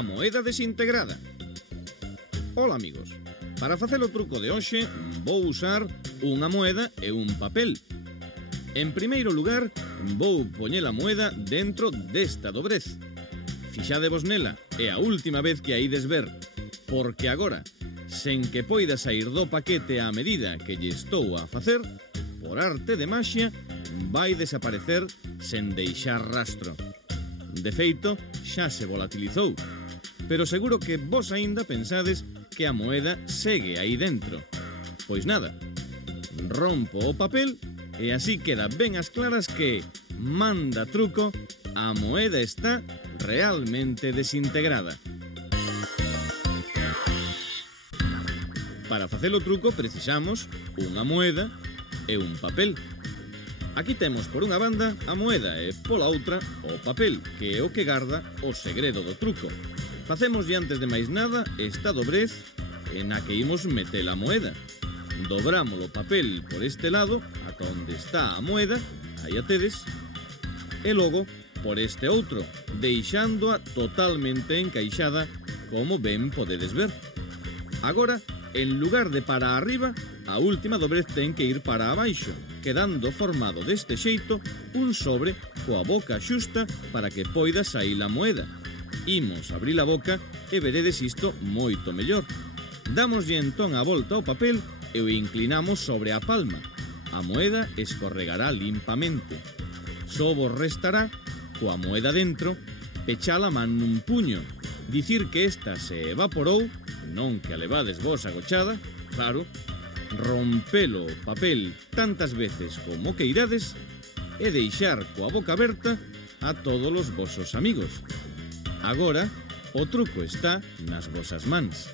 a moeda desintegrada. Ola, amigos. Para facer o truco de hoxe vou usar unha moeda e un papel. En primeiro lugar, vou poñer a moeda dentro desta dobrez. Fixadevos nela, é a última vez que a ides ver, porque agora, sen que poida sair do paquete á medida que lle estou a facer, por arte de maxia, vai desaparecer sen deixar rastro. De feito, xa se volatilizou, pero seguro que vos aínda pensades que a moeda segue aí dentro. Pois nada, rompo o papel e así queda ben as claras que, manda truco, a moeda está realmente desintegrada. Para facer o truco precisamos unha moeda e un papel. Aquí temos por unha banda a moeda e pola outra o papel, que é o que garda o segredo do truco. Facemos antes de máis nada esta dobrez na que imos meter a moeda. Dobramos o papel por este lado ata onde está a moeda, aí a tedes, e logo por este outro, deixándoa totalmente encaixada, como ben podedes ver. Agora, en lugar de para arriba, a última dobrez ten que ir para abaixo, quedando formado deste xeito un sobre coa boca xusta para que poida sair a moeda. Imos abrir a boca e veredes isto moito mellor. Damoslle entón a volta ao papel e o inclinamos sobre a palma. A moeda escorregará limpamente. Só vos restará, coa moeda dentro, pechar a man nun puño, dicir que esta se evaporou, non que a levades vos agochada, claro, rompelo o papel tantas veces como que irades e deixar coa boca aberta a todos os vosos amigos. Agora, o truco está nas vosas mans.